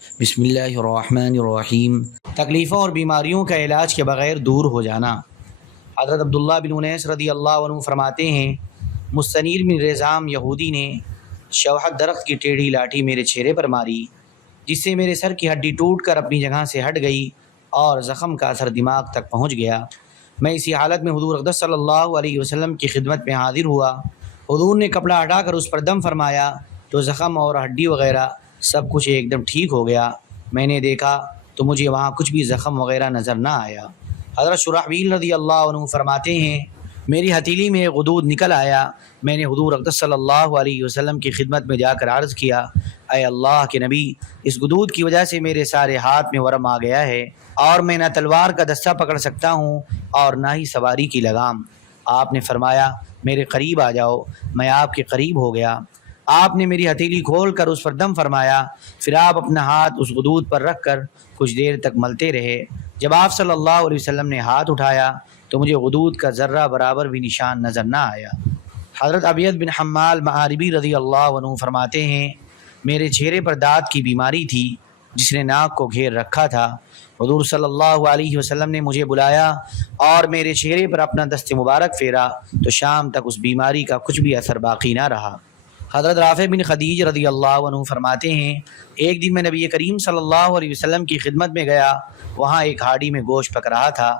بسم اللہ الرحمن الرحیم۔ تکلیفوں اور بیماریوں کا علاج کے بغیر دور ہو جانا۔ حضرت عبداللہ بن انیس رضی اللہ عنہ فرماتے ہیں، مستنیر بن رزام یہودی نے شوہد درخت کی ٹیڑھی لاٹھی میرے چہرے پر ماری، جس سے میرے سر کی ہڈی ٹوٹ کر اپنی جگہ سے ہٹ گئی اور زخم کا اثر دماغ تک پہنچ گیا۔ میں اسی حالت میں حضور اقدس صلی اللہ علیہ وسلم کی خدمت میں حاضر ہوا۔ حضور نے کپڑا ہٹا کر اس پر دم فرمایا تو زخم اور ہڈی وغیرہ سب کچھ ایک دم ٹھیک ہو گیا۔ میں نے دیکھا تو مجھے وہاں کچھ بھی زخم وغیرہ نظر نہ آیا۔ حضرت شرحبیل رضی اللہ عنہ فرماتے ہیں، میری ہتھیلی میں ایک غدود نکل آیا۔ میں نے حضور اقدس صلی اللہ علیہ وسلم کی خدمت میں جا کر عرض کیا، اے اللہ کے نبی، اس غدود کی وجہ سے میرے سارے ہاتھ میں ورم آ گیا ہے اور میں نہ تلوار کا دستہ پکڑ سکتا ہوں اور نہ ہی سواری کی لگام۔ آپ نے فرمایا، میرے قریب آ جاؤ۔ میں آپ کے قریب ہو گیا۔ آپ نے میری ہتھیلی کھول کر اس پر دم فرمایا، پھر آپ اپنا ہاتھ اس غدود پر رکھ کر کچھ دیر تک ملتے رہے۔ جب آپ صلی اللہ علیہ وسلم نے ہاتھ اٹھایا تو مجھے غدود کا ذرہ برابر بھی نشان نظر نہ آیا۔ حضرت عبید بن حمال معاربی رضی اللہ عنہ فرماتے ہیں، میرے چہرے پر دانت کی بیماری تھی جس نے ناک کو گھیر رکھا تھا۔ حضور صلی اللہ علیہ وسلم نے مجھے بلایا اور میرے چہرے پر اپنا دست مبارک پھیرا تو شام تک اس بیماری کا کچھ بھی اثر باقی نہ رہا۔ حضرت رافع بن خدیج رضی اللہ عنہ فرماتے ہیں، ایک دن میں نبی کریم صلی اللہ علیہ وسلم کی خدمت میں گیا۔ وہاں ایک ہاڑی میں گوشت پک رہا تھا۔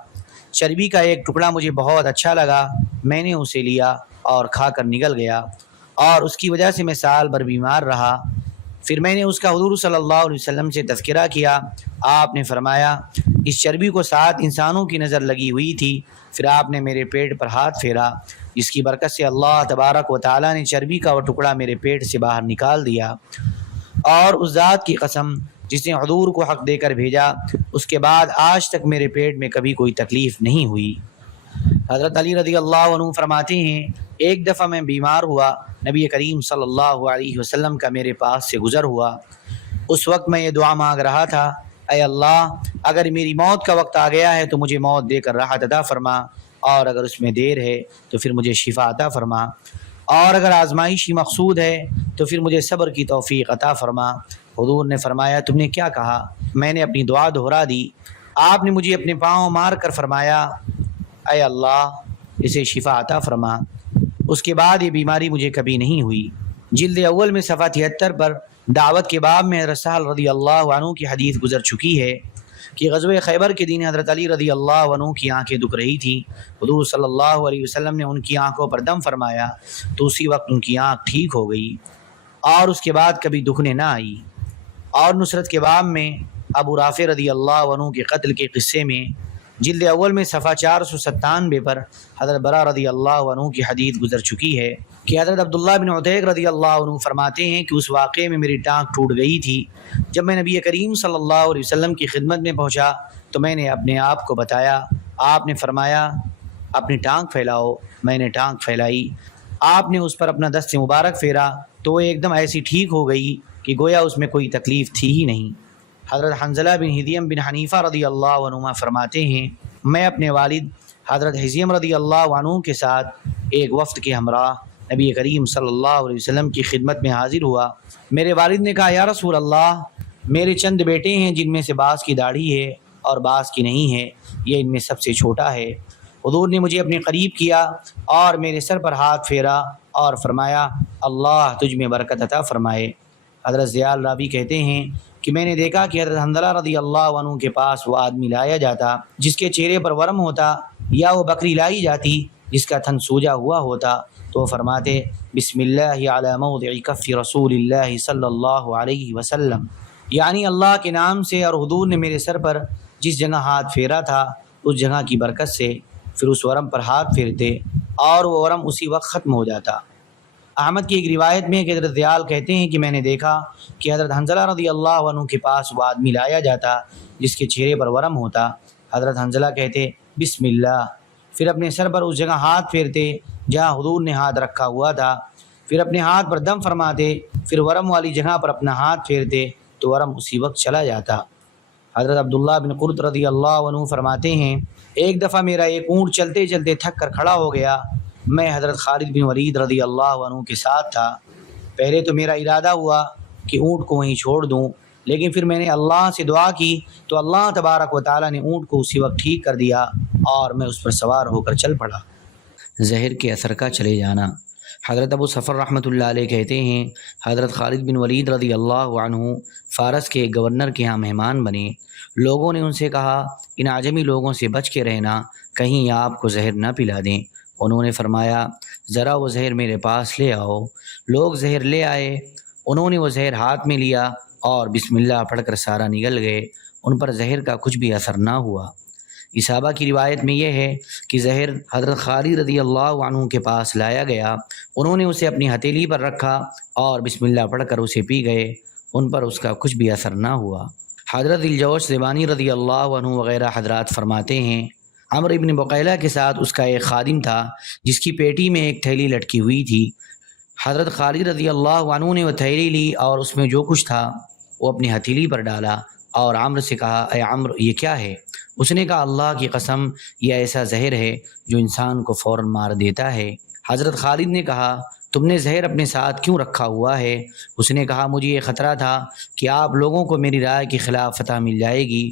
چربی کا ایک ٹکڑا مجھے بہت اچھا لگا۔ میں نے اسے لیا اور کھا کر نگل گیا اور اس کی وجہ سے میں سال بھر بیمار رہا۔ پھر میں نے اس کا حضور صلی اللہ علیہ وسلم سے تذکرہ کیا۔ آپ نے فرمایا، اس چربی کو 7 انسانوں کی نظر لگی ہوئی تھی۔ پھر آپ نے میرے پیٹ پر ہاتھ پھیرا، جس کی برکت سے اللہ تبارک و تعالیٰ نے چربی کا وہ ٹکڑا میرے پیٹ سے باہر نکال دیا۔ اور اس ذات کی قسم جس نے حضور کو حق دے کر بھیجا، اس کے بعد آج تک میرے پیٹ میں کبھی کوئی تکلیف نہیں ہوئی۔ حضرت علی رضی اللہ عنہ فرماتے ہیں، ایک دفعہ میں بیمار ہوا۔ نبی کریم صلی اللہ علیہ وسلم کا میرے پاس سے گزر ہوا۔ اس وقت میں یہ دعا مانگ رہا تھا، اے اللہ، اگر میری موت کا وقت آ گیا ہے تو مجھے موت دے کر راحت عطا فرما، اور اگر اس میں دیر ہے تو پھر مجھے شفا عطا فرما، اور اگر آزمائشی مقصود ہے تو پھر مجھے صبر کی توفیق عطا فرما۔ حضور نے فرمایا، تم نے کیا کہا؟ میں نے اپنی دعا دہرا دی۔ آپ نے مجھے اپنے پاؤں مار کر فرمایا، اے اللہ، اسے شفا عطا فرما۔ اس کے بعد یہ بیماری مجھے کبھی نہیں ہوئی۔ جلد اول میں صفحہ 73 پر دعوت کے باب میں حضرت سہل رضی اللہ عنہ کی حدیث گزر چکی ہے کہ غزوہ خیبر کے دن حضرت علی رضی اللہ عنہ کی آنکھیں دکھ رہی تھیں۔ حضور صلی اللہ علیہ وسلم نے ان کی آنکھوں پر دم فرمایا تو اسی وقت ان کی آنکھ ٹھیک ہو گئی اور اس کے بعد کبھی دکھنے نہ آئی۔ اور نصرت کے باب میں ابو رافع رضی اللہ عنہ کے قتل کے قصے میں جلد اول میں صفحہ 497 پر حضرت برا رضی اللہ عنہ کی حدیث گزر چکی ہے کہ حضرت عبداللہ بن عتیق رضی اللہ عنہ فرماتے ہیں کہ اس واقعے میں میری ٹانگ ٹوٹ گئی تھی۔ جب میں نبی کریم صلی اللہ علیہ وسلم کی خدمت میں پہنچا تو میں نے اپنے آپ کو بتایا۔ آپ نے فرمایا، اپنی ٹانگ پھیلاؤ۔ میں نے ٹانگ پھیلائی۔ آپ نے اس پر اپنا دست مبارک پھیرا تو وہ ایک دم ایسی ٹھیک ہو گئی کہ گویا اس میں کوئی تکلیف تھی ہی نہیں۔ حضرت حنظلہ بن ہدیم بن حنیفہ رضی اللہ عنہ فرماتے ہیں، میں اپنے والد حضرت حزیم رضی اللہ عنہ کے ساتھ ایک وفد کے ہمراہ نبی کریم صلی اللہ علیہ وسلم کی خدمت میں حاضر ہوا۔ میرے والد نے کہا، یا رسول اللہ، میرے چند بیٹے ہیں جن میں سے بعض کی داڑھی ہے اور بعض کی نہیں ہے، یہ ان میں سب سے چھوٹا ہے۔ حضور نے مجھے اپنے قریب کیا اور میرے سر پر ہاتھ پھیرا اور فرمایا، اللہ تجھ میں برکت عطا فرمائے۔ حضرت زیال راوی کہتے ہیں کہ میں نے دیکھا کہ حضرت حنظلہ رضی اللہ عنہ کے پاس وہ آدمی لایا جاتا جس کے چہرے پر ورم ہوتا، یا وہ بکری لائی جاتی جس کا تھن سوجا ہوا ہوتا، تو وہ فرماتے، بسم اللہ علی موضع کف رسول اللہ صلی اللہ علیہ وسلم، یعنی اللہ کے نام سے، اور حضور نے میرے سر پر جس جگہ ہاتھ پھیرا تھا اس جگہ کی برکت سے پھر اس ورم پر ہاتھ پھیرتے اور وہ ورم اسی وقت ختم ہو جاتا۔ احمد کی ایک روایت میں کہ حضرت زیال کہتے ہیں کہ میں نے دیکھا کہ حضرت حنظلہ رضی اللہ عنہ کے پاس وہ آدمی لایا جاتا جس کے چہرے پر ورم ہوتا۔ حضرت حنظلہ کہتے، بسم اللہ، پھر اپنے سر پر اس جگہ ہاتھ پھیرتے جہاں حضور نے ہاتھ رکھا ہوا تھا، پھر اپنے ہاتھ پر دم فرماتے، پھر ورم والی جگہ پر اپنا ہاتھ پھیرتے تو ورم اسی وقت چلا جاتا۔ حضرت عبداللہ بن قرط رضی اللہ عنہ فرماتے ہیں، ایک دفعہ میرا ایک اونٹ چلتے چلتے تھک کر کھڑا ہو گیا۔ میں حضرت خالد بن ولید رضی اللہ عنہ کے ساتھ تھا۔ پہلے تو میرا ارادہ ہوا کہ اونٹ کو وہیں چھوڑ دوں، لیکن پھر میں نے اللہ سے دعا کی تو اللہ تبارک و تعالیٰ نے اونٹ کو اسی وقت ٹھیک کر دیا اور میں اس پر سوار ہو کر چل پڑا۔ زہر کے اثر کا چلے جانا۔ حضرت ابو صفر رحمۃ اللہ علیہ کہتے ہیں حضرت خالد بن ولید رضی اللہ عنہ فارس کے گورنر کے ہاں مہمان بنے۔ لوگوں نے ان سے کہا ان عجمی لوگوں سے بچ کے رہنا، کہیں یہ آپ کو زہر نہ پلا دیں۔ انہوں نے فرمایا ذرا وہ زہر میرے پاس لے آؤ۔ لوگ زہر لے آئے، انہوں نے وہ زہر ہاتھ میں لیا اور بسم اللہ پڑھ کر سارا نگل گئے، ان پر زہر کا کچھ بھی اثر نہ ہوا۔ صحابہ کی روایت میں یہ ہے کہ زہر حضرت خالد رضی اللہ عنہ کے پاس لایا گیا، انہوں نے اسے اپنی ہتھیلی پر رکھا اور بسم اللہ پڑھ کر اسے پی گئے، ان پر اس کا کچھ بھی اثر نہ ہوا۔ حضرت الجوش زبانی رضی اللہ عنہ وغیرہ حضرات فرماتے ہیں عمرو ابن بقیلہ کے ساتھ اس کا ایک خادم تھا جس کی پیٹی میں ایک تھیلی لٹکی ہوئی تھی۔ حضرت خالد رضی اللہ عنہ نے وہ تھیلی لی اور اس میں جو کچھ تھا وہ اپنی ہتھیلی پر ڈالا اور عمرو سے کہا اے عمرو یہ کیا ہے؟ اس نے کہا اللہ کی قسم یہ ایسا زہر ہے جو انسان کو فوراً مار دیتا ہے۔ حضرت خالد نے کہا تم نے زہر اپنے ساتھ کیوں رکھا ہوا ہے؟ اس نے کہا مجھے یہ خطرہ تھا کہ آپ لوگوں کو میری رائے کے خلاف فتح مل جائے گی،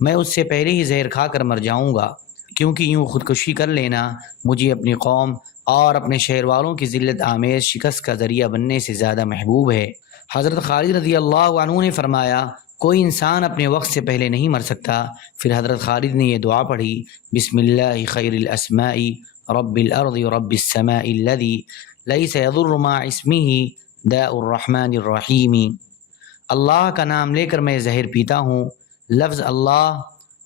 میں اس سے پہلے ہی زہر کھا کر مر جاؤں گا، کیونکہ یوں خودکشی کر لینا مجھے اپنی قوم اور اپنے شہر والوں کی ذلت آمیز شکست کا ذریعہ بننے سے زیادہ محبوب ہے۔ حضرت خالد رضی اللہ عنہ نے فرمایا کوئی انسان اپنے وقت سے پہلے نہیں مر سکتا۔ پھر حضرت خالد نے یہ دعا پڑھی بسم اللہ خیر الاسماء رب الارض رب السماء الذي ليس يضر مع اسمه داء الرحمن الرحیم۔ اللہ کا نام لے کر میں زہر پیتا ہوں۔ لفظ اللہ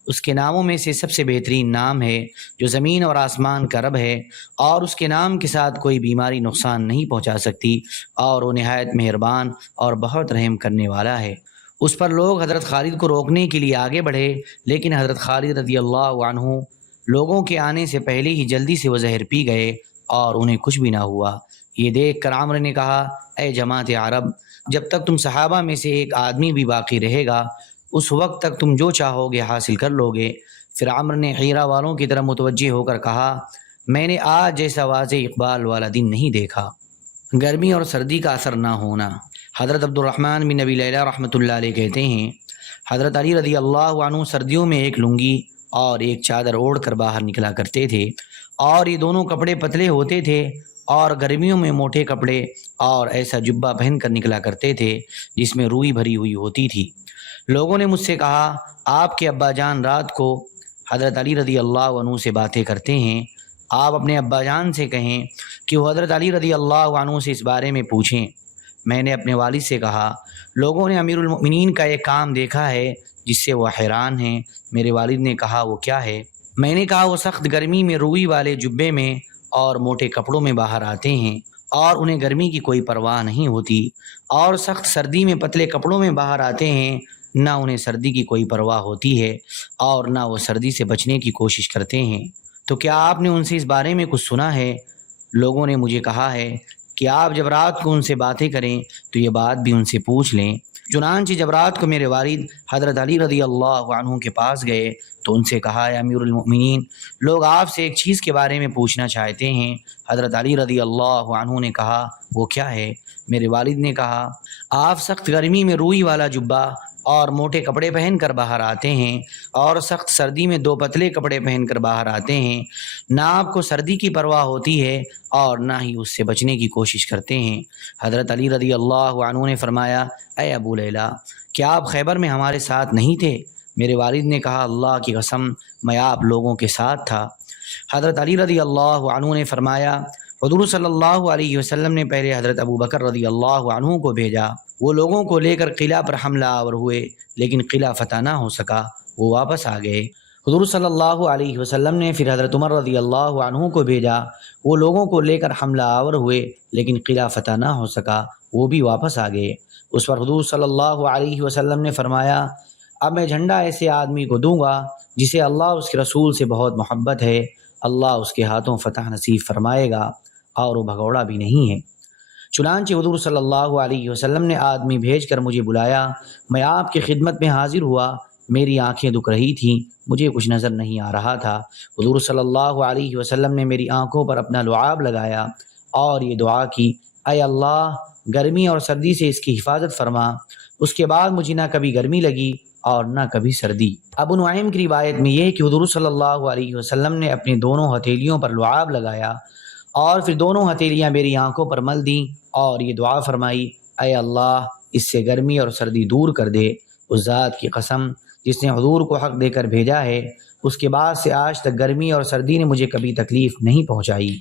اس کے ناموں میں سے سب سے بہترین نام ہے جو زمین اور آسمان کا رب ہے، اور اس کے نام کے ساتھ کوئی بیماری نقصان نہیں پہنچا سکتی، اور وہ نہایت مہربان اور بہت رحم کرنے والا ہے۔ اس پر لوگ حضرت خالد کو روکنے کے لیے آگے بڑھے، لیکن حضرت خالد رضی اللہ عنہ لوگوں کے آنے سے پہلے ہی جلدی سے وہ زہر پی گئے اور انہیں کچھ بھی نہ ہوا۔ یہ دیکھ کر عمرو نے کہا اے جماعت عرب، جب تک تم صحابہ میں سے ایک آدمی بھی باقی رہے گا اس وقت تک تم جو چاہو گے حاصل کر لو گے۔ پھر عمرو نے حیرہ والوں کی طرف متوجہ ہو کر کہا میں نے آج جیسا واضح اقبال والا دن نہیں دیکھا۔ گرمی اور سردی کا اثر نہ ہونا۔ حضرت عبد الرحمن بن ابی لیلہ رحمۃ اللہ علیہ کہتے ہیں حضرت علی رضی اللہ عنہ سردیوں میں ایک لنگی اور ایک چادر اوڑھ کر باہر نکلا کرتے تھے، اور یہ دونوں کپڑے پتلے ہوتے تھے، اور گرمیوں میں موٹے کپڑے اور ایسا جبہ پہن کر نکلا کرتے تھے جس میں روئی بھری ہوئی ہوتی تھی۔ لوگوں نے مجھ سے کہا آپ کے ابا جان رات کو حضرت علی رضی اللہ عنہ سے باتیں کرتے ہیں، آپ اپنے ابا جان سے کہیں کہ وہ حضرت علی رضی اللہ عنہ سے اس بارے میں پوچھیں۔ میں نے اپنے والد سے کہا لوگوں نے امیر المؤمنین کا ایک کام دیکھا ہے جس سے وہ حیران ہیں۔ میرے والد نے کہا وہ کیا ہے؟ میں نے کہا وہ سخت گرمی میں روئی والے جبے میں اور موٹے کپڑوں میں باہر آتے ہیں اور انہیں گرمی کی کوئی پرواہ نہیں ہوتی، اور سخت سردی میں پتلے کپڑوں میں باہر آتے ہیں، نہ انہیں سردی کی کوئی پرواہ ہوتی ہے اور نہ وہ سردی سے بچنے کی کوشش کرتے ہیں۔ تو کیا آپ نے ان سے اس بارے میں کچھ سنا ہے؟ لوگوں نے مجھے کہا ہے کہ آپ جب رات کو ان سے باتیں کریں تو یہ بات بھی ان سے پوچھ لیں۔ چنانچہ جب رات کو میرے والد حضرت علی رضی اللہ عنہ کے پاس گئے تو ان سے کہا اے امیر المؤمنین، لوگ آپ سے ایک چیز کے بارے میں پوچھنا چاہتے ہیں۔ حضرت علی رضی اللہ عنہ نے کہا وہ کیا ہے؟ میرے والد نے کہا آپ سخت گرمی میں روئی والا جبہ اور موٹے کپڑے پہن کر باہر آتے ہیں، اور سخت سردی میں دو پتلے کپڑے پہن کر باہر آتے ہیں، نہ آپ کو سردی کی پرواہ ہوتی ہے اور نہ ہی اس سے بچنے کی کوشش کرتے ہیں۔ حضرت علی رضی اللہ عنہ نے فرمایا اے ابو لیلہ، کیا آپ خیبر میں ہمارے ساتھ نہیں تھے؟ میرے والد نے کہا اللہ کی قسم میں آپ لوگوں کے ساتھ تھا۔ حضرت علی رضی اللہ عنہ نے فرمایا حضور صلی اللہ علیہ وسلم نے پہلے حضرت ابو بکر رضی اللہ عنہ کو بھیجا، وہ لوگوں کو لے کر قلعہ پر حملہ آور ہوئے، لیکن قلعہ فتح نہ ہو سکا، وہ واپس آ گئے۔ حضور صلی اللہ علیہ وسلم نے پھر حضرت عمر رضی اللہ عنہ کو بھیجا، وہ لوگوں کو لے کر حملہ آور ہوئے، لیکن قلعہ فتح نہ ہو سکا، وہ بھی واپس آ گئے۔ اس پر حضور صلی اللہ علیہ وسلم نے فرمایا اب میں جھنڈا ایسے آدمی کو دوں گا جسے اللہ اس کے رسول سے بہت محبت ہے، اللہ اس کے ہاتھوں فتح نصیب فرمائے گا اور وہ بھگوڑا بھی نہیں ہے۔ چنانچہ حضور صلی اللہ علیہ وسلم نے آدمی بھیج کر مجھے بلایا، میں آپ کی خدمت میں حاضر ہوا، میری آنکھیں دکھ رہی تھیں، مجھے کچھ نظر نہیں آ رہا تھا۔ حضور صلی اللہ علیہ وسلم نے میری آنکھوں پر اپنا لعاب لگایا اور یہ دعا کی اے اللہ گرمی اور سردی سے اس کی حفاظت فرما، اس کے بعد مجھے نہ کبھی گرمی لگی اور نہ کبھی سردی۔ ابو نعیم کی روایت میں یہ ہے کہ حضور صلی اللہ علیہ وسلم نے اپنی دونوں ہتھیلیوں پر لعاب لگایا اور پھر دونوں ہتھیلیاں میری آنکھوں پر مل دیں اور یہ دعا فرمائی، اے اللہ اس سے گرمی اور سردی دور کر دے۔ اس ذات کی قسم جس نے حضور کو حق دے کر بھیجا ہے، اس کے بعد سے آج تک گرمی اور سردی نے مجھے کبھی تکلیف نہیں پہنچائی۔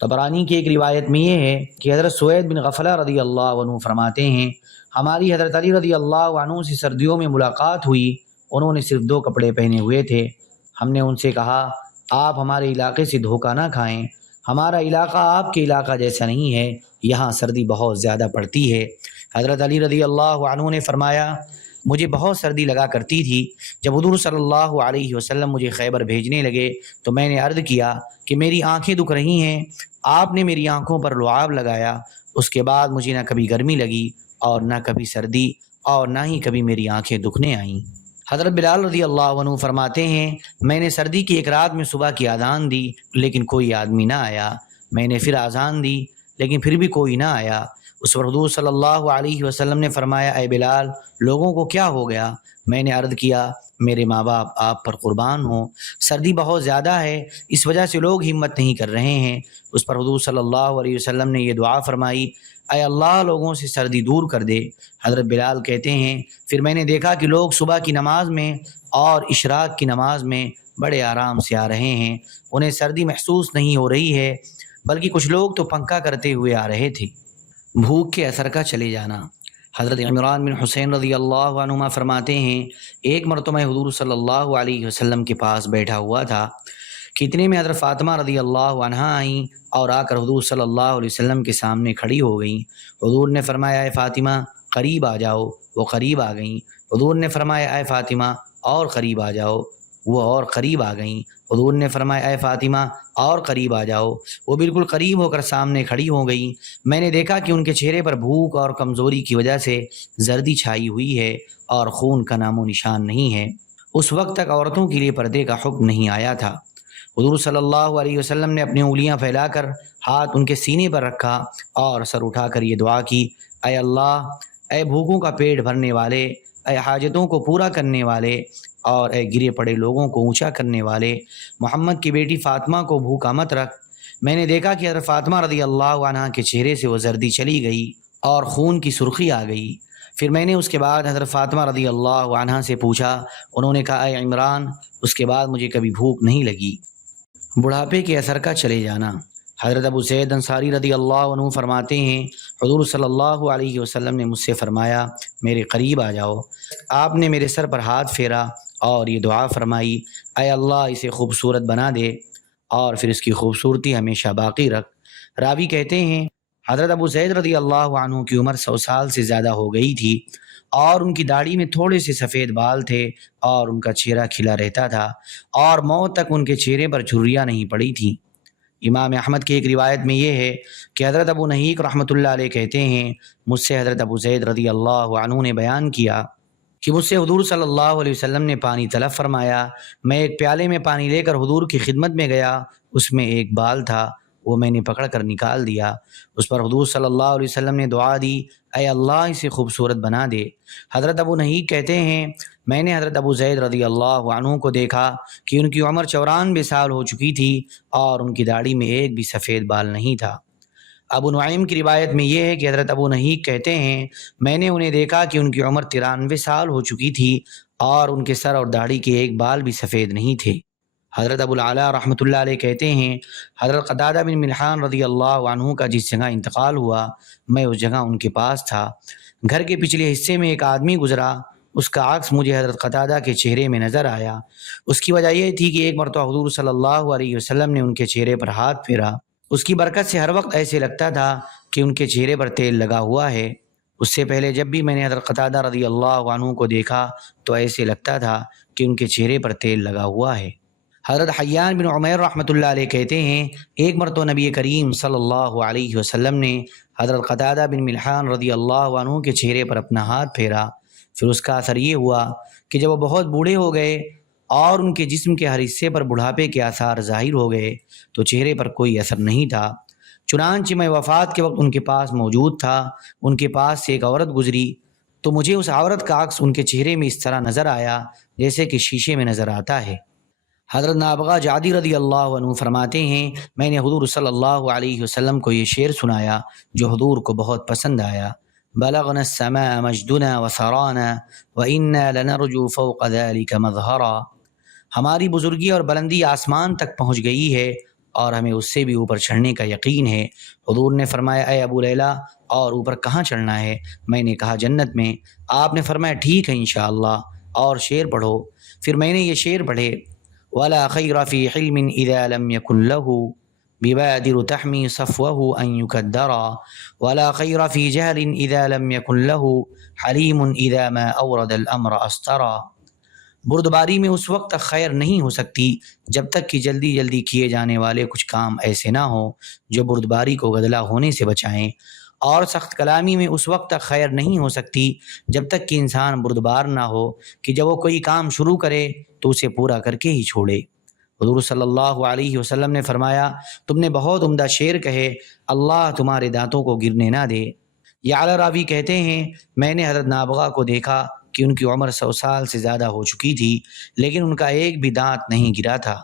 طبرانی کی ایک روایت میں یہ ہے کہ حضرت سوید بن غفلہ رضی اللہ عنہ فرماتے ہیں، ہماری حضرت علی رضی اللہ عنہ سے سردیوں میں ملاقات ہوئی۔ انہوں نے صرف 2 کپڑے پہنے ہوئے تھے۔ ہم نے ان سے کہا، آپ ہمارے علاقے سے دھوکہ نہ کھائیں، ہمارا علاقہ آپ کے علاقہ جیسا نہیں ہے، یہاں سردی بہت زیادہ پڑتی ہے۔ حضرت علی رضی اللہ عنہ نے فرمایا، مجھے بہت سردی لگا کرتی تھی۔ جب حضور صلی اللہ علیہ وسلم مجھے خیبر بھیجنے لگے تو میں نے عرض کیا کہ میری آنکھیں دکھ رہی ہیں۔ آپ نے میری آنکھوں پر لعاب لگایا۔ اس کے بعد مجھے نہ کبھی گرمی لگی اور نہ کبھی سردی اور نہ ہی کبھی میری آنکھیں دکھنے آئیں۔ حضرت بلال رضی اللہ عنہ فرماتے ہیں، میں نے سردی کی ایک رات میں صبح کی اذان دی لیکن کوئی آدمی نہ آیا۔ میں نے پھر اذان دی لیکن پھر بھی کوئی نہ آیا۔ اس پر حضور صلی اللہ علیہ وسلم نے فرمایا، اے بلال لوگوں کو کیا ہو گیا؟ میں نے عرض کیا، میرے ماں باپ آپ پر قربان ہوں، سردی بہت زیادہ ہے، اس وجہ سے لوگ ہمت نہیں کر رہے ہیں۔ اس پر حضور صلی اللہ علیہ وسلم نے یہ دعا فرمائی، اے اللہ لوگوں سے سردی دور کر دے۔ حضرت بلال کہتے ہیں، پھر میں نے دیکھا کہ لوگ صبح کی نماز میں اور اشراق کی نماز میں بڑے آرام سے آ رہے ہیں، انہیں سردی محسوس نہیں ہو رہی ہے، بلکہ کچھ لوگ تو پنکھا کرتے ہوئے آ رہے تھے۔ بھوک کے اثر کا چلے جانا۔ حضرت عمران بن حسین رضی اللہ عنہما فرماتے ہیں، ایک مرتبہ میں حضور صلی اللہ علیہ وسلم کے پاس بیٹھا ہوا تھا کہ اتنے میں حضرت فاطمہ رضی اللہ عنہا آئیں اور آ کر حضور صلی اللہ علیہ وسلم کے سامنے کھڑی ہو گئیں۔ حضور نے فرمایا، اے فاطمہ قریب آ جاؤ۔ وہ قریب آ گئیں۔ حضور نے فرمایا، اے فاطمہ اور قریب آ جاؤ۔ وہ اور قریب آ گئیں۔ حضور نے فرمایا، اے فاطمہ اور قریب آ جاؤ۔ وہ بالکل قریب ہو کر سامنے کھڑی ہو گئیں۔ میں نے دیکھا کہ ان کے چہرے پر بھوک اور کمزوری کی وجہ سے زردی چھائی ہوئی ہے اور خون کا نام و نشان نہیں ہے۔ اس وقت تک عورتوں کے لیے پردے کا حکم نہیں آیا تھا۔ حضور صلی اللہ علیہ وسلم نے اپنی انگلیاں پھیلا کر ہاتھ ان کے سینے پر رکھا اور سر اٹھا کر یہ دعا کی، اے اللہ، اے بھوکوں کا پیٹ بھرنے والے، اے حاجتوں کو پورا کرنے والے اور اے گرے پڑے لوگوں کو اونچا کرنے والے، محمد کی بیٹی فاطمہ کو بھوکا مت رکھ۔ میں نے دیکھا کہ حضرت فاطمہ رضی اللہ عنہا کے چہرے سے وہ زردی چلی گئی اور خون کی سرخی آ گئی۔ پھر میں نے اس کے بعد حضرت فاطمہ رضی اللہ عنہا سے پوچھا، انہوں نے کہا، اے عمران اس کے بعد مجھے کبھی بھوک نہیں لگی۔ بڑھاپے کے اثر کا چلے جانا۔ حضرت ابو زید انصاری رضی اللہ عنہ فرماتے ہیں، حضور صلی اللہ علیہ وسلم نے مجھ سے فرمایا، میرے قریب آ جاؤ۔ آپ نے میرے سر پر ہاتھ پھیرا اور یہ دعا فرمائی، اے اللہ اسے خوبصورت بنا دے اور پھر اس کی خوبصورتی ہمیشہ باقی رکھ۔ راوی کہتے ہیں، حضرت ابو زید رضی اللہ عنہ کی عمر 100 سال سے زیادہ ہو گئی تھی اور ان کی داڑھی میں تھوڑے سے سفید بال تھے اور ان کا چہرہ کھلا رہتا تھا اور موت تک ان کے چہرے پر جھریاں نہیں پڑی تھیں۔ امام احمد کی ایک روایت میں یہ ہے کہ حضرت ابو نہیک رحمۃ اللہ علیہ کہتے ہیں، مجھ سے حضرت ابو زید رضی اللہ عنہ نے بیان کیا کہ مجھ سے حضور صلی اللہ علیہ وسلم نے پانی طلب فرمایا۔ میں ایک پیالے میں پانی لے کر حضور کی خدمت میں گیا، اس میں ایک بال تھا، وہ میں نے پکڑ کر نکال دیا۔ اس پر حضور صلی اللہ علیہ وسلم نے دعا دی، اے اللہ اسے خوبصورت بنا دے۔ حضرت ابو نہیک کہتے ہیں، میں نے حضرت ابو زید رضی اللہ عنہ کو دیکھا کہ ان کی عمر 94 سال ہو چکی تھی اور ان کی داڑھی میں ایک بھی سفید بال نہیں تھا۔ ابو نعیم کی روایت میں یہ ہے کہ حضرت ابو نہیک کہتے ہیں، میں نے انہیں دیکھا کہ ان کی عمر 93 سال ہو چکی تھی اور ان کے سر اور داڑھی کے ایک بال بھی سفید نہیں تھے۔ حضرت ابو العلا رحمۃ اللہ علیہ کہتے ہیں، حضرت قتادہ بن ملحان رضی اللہ عنہ کا جس جگہ انتقال ہوا میں اس جگہ ان کے پاس تھا۔ گھر کے پچھلے حصے میں ایک آدمی گزرا، اس کا عکس مجھے حضرت قتادہ کے چہرے میں نظر آیا۔ اس کی وجہ یہ تھی کہ ایک مرتبہ حضور صلی اللہ علیہ وسلم نے ان کے چہرے پر ہاتھ پھیرا۔ اس کی برکت سے ہر وقت ایسے لگتا تھا کہ ان کے چہرے پر تیل لگا ہوا ہے۔ اس سے پہلے جب بھی میں نے حضرت قتادہ رضی اللہ عنہ کو دیکھا تو ایسے لگتا تھا کہ ان کے چہرے پر تیل لگا ہوا ہے۔ حضرت حیان بن عمیر رحمۃ اللہ علیہ کہتے ہیں، ایک مرتبہ نبی کریم صلی اللہ علیہ وسلم نے حضرت قتادہ بن ملحان رضی اللہ عنہ کے چہرے پر اپنا ہاتھ پھیرا۔ پھر اس کا اثر یہ ہوا کہ جب وہ بہت بوڑھے ہو گئے اور ان کے جسم کے ہر حصے پر بڑھاپے کے آثار ظاہر ہو گئے تو چہرے پر کوئی اثر نہیں تھا۔ چنانچہ میں وفات کے وقت ان کے پاس موجود تھا۔ ان کے پاس سے ایک عورت گزری، تو مجھے اس عورت کا عکس ان کے چہرے میں اس طرح نظر آیا جیسے کہ شیشے میں نظر آتا ہے۔ حضرت نابغہ جعدی رضی اللہ عنہ فرماتے ہیں میں نے حضور صلی اللہ علیہ وسلم کو یہ شعر سنایا جو حضور کو بہت پسند آیا۔ بلغنا السماء مجدنا وثرانا وإنا لنرجو فوق ذلك مظہرا، ہماری بزرگی اور بلندی آسمان تک پہنچ گئی ہے اور ہمیں اس سے بھی اوپر چڑھنے کا یقین ہے۔ حضور نے فرمایا اے ابو لیلہ اور اوپر کہاں چڑھنا ہے؟ میں نے کہا جنت میں۔ آپ نے فرمایا ٹھیک ہے انشاءاللہ، اور شعر پڑھو۔ پھر میں نے یہ شعر پڑھے ولا خیر فی حلم اذا لم یکن له ببادر تحمی صفوه ان یکدرا ولا خیر فی جہل اذا لم یکن له حلیم اذا ما اورد الامر استرا، بردباری میں اس وقت تک خیر نہیں ہو سکتی جب تک کہ جلدی جلدی کیے جانے والے کچھ کام ایسے نہ ہوں جو بردباری کو گدلا ہونے سے بچائیں، اور سخت کلامی میں اس وقت تک خیر نہیں ہو سکتی جب تک کہ انسان بردبار نہ ہو کہ جب وہ کوئی کام شروع کرے تو اسے پورا کر کے ہی چھوڑے۔ حضور صلی اللہ علیہ وسلم نے فرمایا تم نے بہت عمدہ شعر کہے، اللہ تمہارے دانتوں کو گرنے نہ دے۔ یہ اعلیٰ راوی کہتے ہیں میں نے حضرت نابغہ کو دیکھا کہ ان کی عمر 100 سال سے زیادہ ہو چکی تھی لیکن ان کا ایک بھی دانت نہیں گرا تھا۔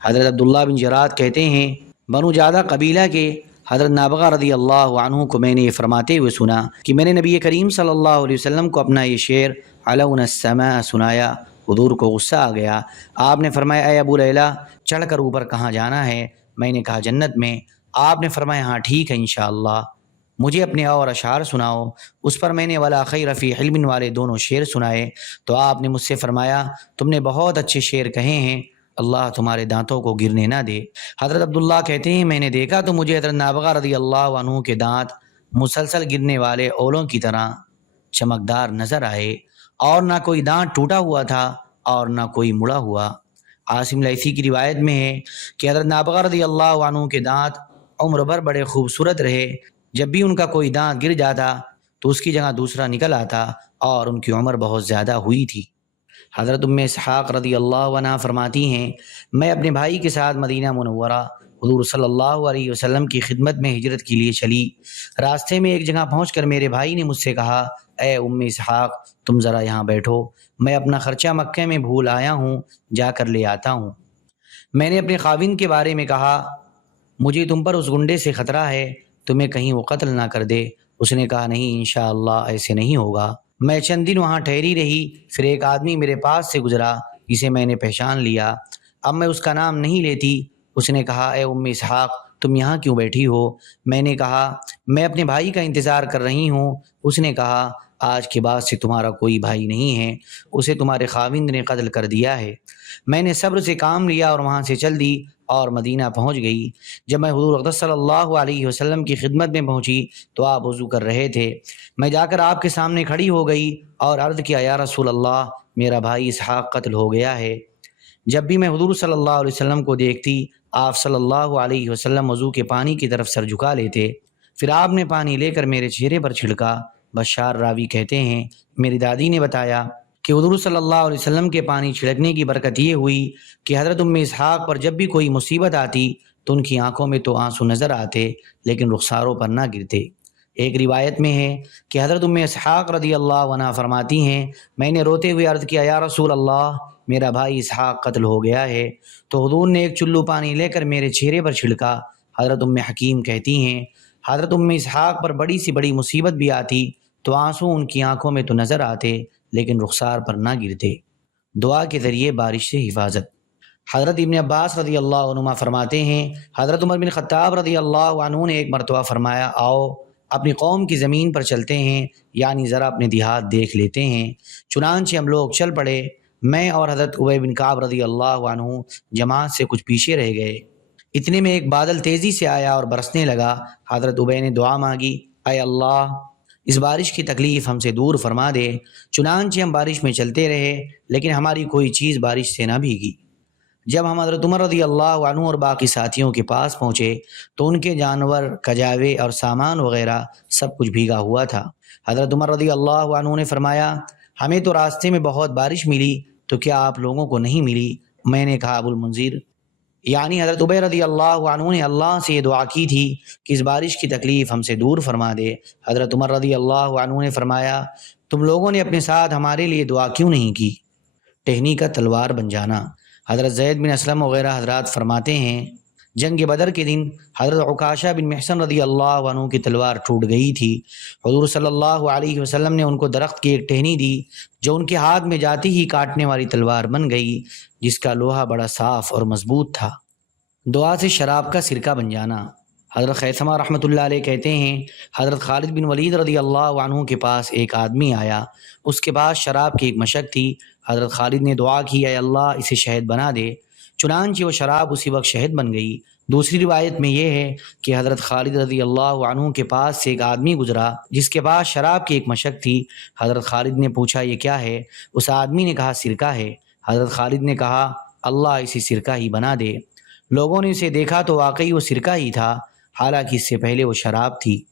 حضرت عبداللہ بن جراد کہتے ہیں بنو جادہ قبیلہ کے حضرت نابغہ رضی اللہ عنہ کو میں نے یہ فرماتے ہوئے سنا کہ میں نے نبی کریم صلی اللہ علیہ وسلم کو اپنا یہ شعر علونا السماء سنایا۔ حضور کو غصہ آ گیا، آپ نے فرمایا اے ابو لیلہ چڑھ کر اوپر کہاں جانا ہے؟ میں نے کہا جنت میں۔ آپ نے فرمایا ہاں ٹھیک ہے انشاءاللہ، مجھے اپنے اور اشعار سناؤ۔ اس پر میں نے ولا خیر فی حلم والے دونوں شعر سنائے تو آپ نے مجھ سے فرمایا تم نے بہت اچھے شعر کہے ہیں، اللہ تمہارے دانتوں کو گرنے نہ دے۔ حضرت عبداللہ کہتے ہیں میں نے دیکھا تو مجھے حضرت نابغہ رضی اللہ عنہ کے دانت مسلسل گرنے والے اولوں کی طرح چمکدار نظر آئے، اور نہ کوئی دانت ٹوٹا ہوا تھا اور نہ کوئی مڑا ہوا۔ عاصم لیثی کی روایت میں ہے کہ حضرت نابغہ رضی اللہ عنہ کے دانت عمر بھر بڑے خوبصورت رہے، جب بھی ان کا کوئی دانت گر جاتا تو اس کی جگہ دوسرا نکل آتا، اور ان کی عمر بہت زیادہ ہوئی تھی۔ حضرت ام اسحاق رضی اللہ عنہ فرماتی ہیں میں اپنے بھائی کے ساتھ مدینہ منورہ حضور صلی اللہ علیہ وسلم کی خدمت میں ہجرت کے لیے چلی۔ راستے میں ایک جگہ پہنچ کر میرے بھائی نے مجھ سے کہا اے ام اسحاق تم ذرا یہاں بیٹھو، میں اپنا خرچہ مکہ میں بھول آیا ہوں، جا کر لے آتا ہوں۔ میں نے اپنے خاوند کے بارے میں کہا مجھے تم پر اس گنڈے سے خطرہ ہے، تمہیں کہیں وہ قتل نہ کر دے۔ اس نے کہا نہیں انشاءاللہ ایسے نہیں ہوگا۔ میں چند دن وہاں ٹھہری رہی، پھر ایک آدمی میرے پاس سے گزرا جسے میں نے پہچان لیا، اب میں اس کا نام نہیں لیتی۔ اس نے کہا اے ام اسحاق تم یہاں کیوں بیٹھی ہو؟ میں نے کہا میں اپنے بھائی کا انتظار کر رہی ہوں۔ اس نے کہا آج کے بعد سے تمہارا کوئی بھائی نہیں ہے، اسے تمہارے خاوند نے قتل کر دیا ہے۔ میں نے صبر سے کام لیا اور وہاں سے چل دی اور مدینہ پہنچ گئی۔ جب میں حضور اقدس صلی اللہ علیہ وسلم کی خدمت میں پہنچی تو آپ وضو کر رہے تھے۔ میں جا کر آپ کے سامنے کھڑی ہو گئی اور عرض کیا یا رسول اللہ میرا بھائی اسحاق قتل ہو گیا ہے۔ جب بھی میں حضور صلی اللہ علیہ وسلم کو دیکھتی آپ صلی اللہ علیہ وسلم وضو کے پانی کی طرف سر جھکا لیتے، پھر آپ نے پانی لے کر میرے چہرے پر چھڑکا۔ بشار راوی کہتے ہیں میری دادی نے بتایا کہ حضور صلی اللہ علیہ وسلم کے پانی چھڑکنے کی برکت یہ ہوئی کہ حضرت ام اسحاق پر جب بھی کوئی مصیبت آتی تو ان کی آنکھوں میں تو آنسو نظر آتے لیکن رخساروں پر نہ گرتے۔ ایک روایت میں ہے کہ حضرت ام اسحاق رضی اللہ عنہ فرماتی ہیں میں نے روتے ہوئے عرض کیا یا رسول اللہ میرا بھائی اسحاق قتل ہو گیا ہے، تو حضور نے ایک چلو پانی لے کر میرے چہرے پر چھڑکا۔ حضرت ام حکیم کہتی ہیں حضرت ام اسحاق پر بڑی سی بڑی مصیبت بھی آتی تو آنسو ان کی آنکھوں میں تو نظر آتے لیکن رخسار پر نہ گرتے۔ دعا کے ذریعے بارش سے حفاظت۔ حضرت ابن عباس رضی اللہ عنہما فرماتے ہیں حضرت عمر بن خطاب رضی اللہ عنہ نے ایک مرتبہ فرمایا آؤ اپنی قوم کی زمین پر چلتے ہیں، یعنی ذرا اپنے دیہات دیکھ لیتے ہیں۔ چنانچہ ہم لوگ چل پڑے، میں اور حضرت ابی بن کعب رضی اللہ عنہ جماعت سے کچھ پیچھے رہ گئے۔ اتنے میں ایک بادل تیزی سے آیا اور برسنے لگا۔ حضرت ابی نے دعا مانگی اے اللہ اس بارش کی تکلیف ہم سے دور فرما دے۔ چنانچہ ہم بارش میں چلتے رہے لیکن ہماری کوئی چیز بارش سے نہ بھیگی۔ جب ہم حضرت عمر رضی اللہ عنہ اور باقی ساتھیوں کے پاس پہنچے تو ان کے جانور، کجاوے اور سامان وغیرہ سب کچھ بھیگا ہوا تھا۔ حضرت عمر رضی اللہ عنہ نے فرمایا ہمیں تو راستے میں بہت بارش ملی تو کیا آپ لوگوں کو نہیں ملی؟ میں نے کہا ابو المنذر یعنی حضرت ابی رضی اللہ عنہ نے اللہ سے یہ دعا کی تھی کہ اس بارش کی تکلیف ہم سے دور فرما دے۔ حضرت عمر رضی اللہ عنہ نے فرمایا تم لوگوں نے اپنے ساتھ ہمارے لیے دعا کیوں نہیں کی؟ ٹہنی کا تلوار بن جانا۔ حضرت زید بن اسلم وغیرہ حضرات فرماتے ہیں جنگ بدر کے دن حضرت عکاشہ بن محصن رضی اللہ عنہ کی تلوار ٹوٹ گئی تھی۔ حضور صلی اللہ علیہ وسلم نے ان کو درخت کی ایک ٹہنی دی جو ان کے ہاتھ میں جاتی ہی کاٹنے والی تلوار بن گئی، جس کا لوہا بڑا صاف اور مضبوط تھا۔ دعا سے شراب کا سرکہ بن جانا۔ حضرت خیثمہ رحمۃ اللہ علیہ کہتے ہیں حضرت خالد بن ولید رضی اللہ عنہ کے پاس ایک آدمی آیا، اس کے پاس شراب کی ایک مشک تھی۔ حضرت خالد نے دعا کی اے اللہ اسے شہد بنا دے، چنانچہ وہ شراب اسی وقت شہد بن گئی۔ دوسری روایت میں یہ ہے کہ حضرت خالد رضی اللہ عنہ کے پاس سے ایک آدمی گزرا جس کے پاس شراب کی ایک مشک تھی۔ حضرت خالد نے پوچھا یہ کیا ہے؟ اس آدمی نے کہا سرکہ ہے۔ حضرت خالد نے کہا اللہ اسے سرکہ ہی بنا دے۔ لوگوں نے اسے دیکھا تو واقعی وہ سرکہ ہی تھا، حالانکہ اس سے پہلے وہ شراب تھی۔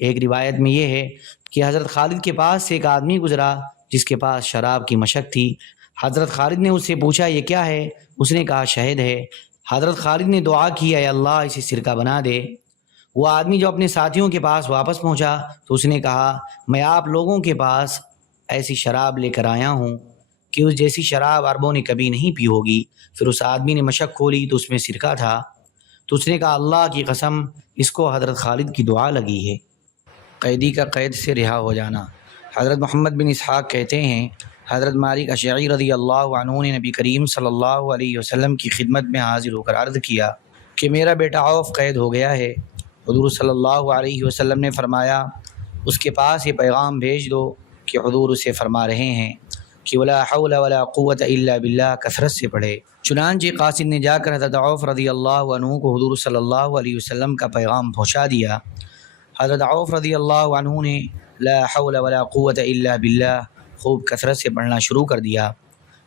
ایک روایت میں یہ ہے کہ حضرت خالد کے پاس سے ایک آدمی گزرا جس کے پاس شراب کی مشک تھی۔ حضرت خالد نے اس سے پوچھا یہ کیا ہے؟ اس نے کہا شہد ہے۔ حضرت خالد نے دعا کی اے اللہ اسے سرکہ بنا دے۔ وہ آدمی جو اپنے ساتھیوں کے پاس واپس پہنچا تو اس نے کہا میں آپ لوگوں کے پاس ایسی شراب لے کر آیا ہوں کہ اس جیسی شراب عربوں نے کبھی نہیں پی ہوگی۔ پھر اس آدمی نے مشک کھولی تو اس میں سرکہ تھا، تو اس نے کہا اللہ کی قسم اس کو حضرت خالد کی دعا لگی ہے۔ قیدی کا قید سے رہا ہو جانا۔ حضرت محمد بن اسحاق کہتے ہیں حضرت مالک اشعری رضی اللہ عنہ نے نبی کریم صلی اللہ علیہ وسلم کی خدمت میں حاضر ہو کر عرض کیا کہ میرا بیٹا عوف قید ہو گیا ہے۔ حضور صلی اللہ علیہ وسلم نے فرمایا اس کے پاس یہ پیغام بھیج دو کہ حضور اسے فرما رہے ہیں کہ ولا حول ولا قوت الا باللہ کثرت سے پڑھے۔ چنانچہ قاصد نے جا کر حضرت عوف رضی اللہ عنہ کو حضور صلی اللہ علیہ وسلم کا پیغام پہنچا دیا۔ حضرت عوف رضی اللہ عنہ نے لا حول ولا قوت الا باللہ خوب کثرت سے پڑھنا شروع کر دیا۔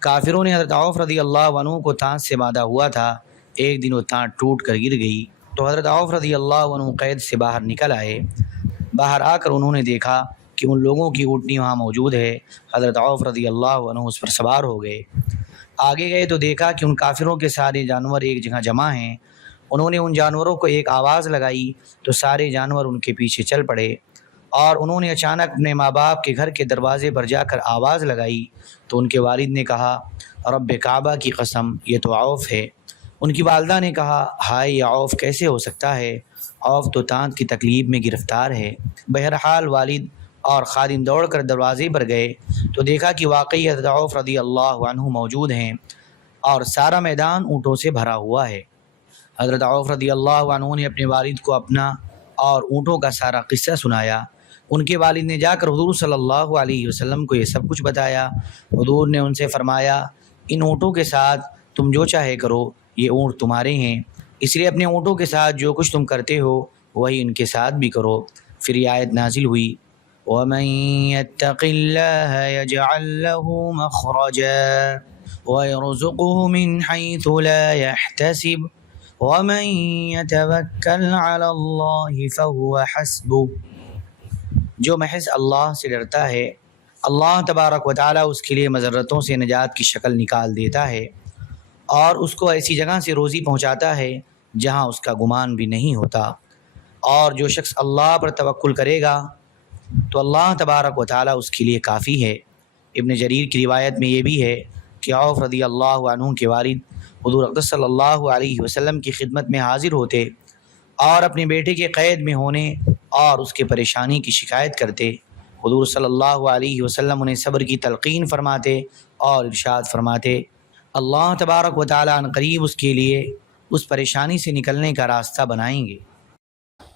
کافروں نے حضرت عوف رضی اللہ عنہ کو تانت سے باندھا ہوا تھا، ایک دن وہ تانت ٹوٹ کر گر گئی تو حضرت عوف رضی اللہ عنہ قید سے باہر نکل آئے۔ باہر آ کر انہوں نے دیکھا کہ ان لوگوں کی اونٹنی وہاں موجود ہے۔ حضرت عوف رضی اللہ عنہ اس پر سوار ہو گئے۔ آگے گئے تو دیکھا کہ ان کافروں کے سارے جانور ایک جگہ جمع ہیں۔ انہوں نے ان جانوروں کو ایک آواز لگائی تو سارے جانور ان کے پیچھے چل پڑے، اور انہوں نے اچانک اپنے ماں باپ کے گھر کے دروازے پر جا کر آواز لگائی تو ان کے والد نے کہا رب کعبہ کی قسم یہ تو عوف ہے۔ ان کی والدہ نے کہا ہائے یہ عوف کیسے ہو سکتا ہے؟ عوف تو تانت کی تکلیف میں گرفتار ہے۔ بہرحال والد اور خادم دوڑ کر دروازے پر گئے تو دیکھا کہ واقعی حضرت عوف رضی اللہ عنہ موجود ہیں اور سارا میدان اونٹوں سے بھرا ہوا ہے۔ حضرت عوف رضی اللہ عنہ نے اپنے والد کو اپنا اور اونٹوں کا سارا قصہ سنایا۔ ان کے والد نے جا کر حضور صلی اللہ علیہ وسلم کو یہ سب کچھ بتایا۔ حضور نے ان سے فرمایا ان اونٹوں کے ساتھ تم جو چاہے کرو، یہ اونٹ تمہارے ہیں، اس لیے اپنے اونٹوں کے ساتھ جو کچھ تم کرتے ہو وہی ان کے ساتھ بھی کرو۔ پھر یہ آیت نازل ہوئی وَمَن يَتَّقِ اللَّهَ يَجْعَل لَّهُ مَخْرَجًا وَيَرْزُقْهُ مِنْ حَيْثُ لَا يَحْتَسِبُ وَمَن يَتَوَكَّلْ عَلَى اللَّهِ فَهُوَ حَسْبُهُ۔ جو محض اللہ سے ڈرتا ہے اللہ تبارک و تعالیٰ اس کے لیے مضرتوں سے نجات کی شکل نکال دیتا ہے اور اس کو ایسی جگہ سے روزی پہنچاتا ہے جہاں اس کا گمان بھی نہیں ہوتا۔ اور جو شخص اللہ پر توکل کرے گا تو اللہ تبارک و تعالیٰ اس کے لیے کافی ہے۔ ابن جریر کی روایت میں یہ بھی ہے کہ عوف رضی اللہ عنہ کے والد حضور اقدس صلی اللہ علیہ وسلم کی خدمت میں حاضر ہوتے اور اپنے بیٹے کے قید میں ہونے اور اس کے پریشانی کی شکایت کرتے۔ حضور صلی اللہ علیہ وسلم انہیں صبر کی تلقین فرماتے اور ارشاد فرماتے اللہ تبارک و تعالیٰ عنقریب قریب اس کے لیے اس پریشانی سے نکلنے کا راستہ بنائیں گے۔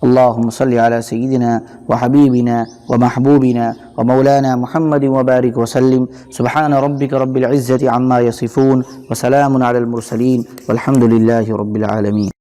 اللهم صل على سيدنا وحبيبنا ومحبوبنا ومولانا محمد وبارك وسلم۔ سبحان ربك رب العزة عما يصفون وسلام على المرسلين والحمد لله رب العالمين۔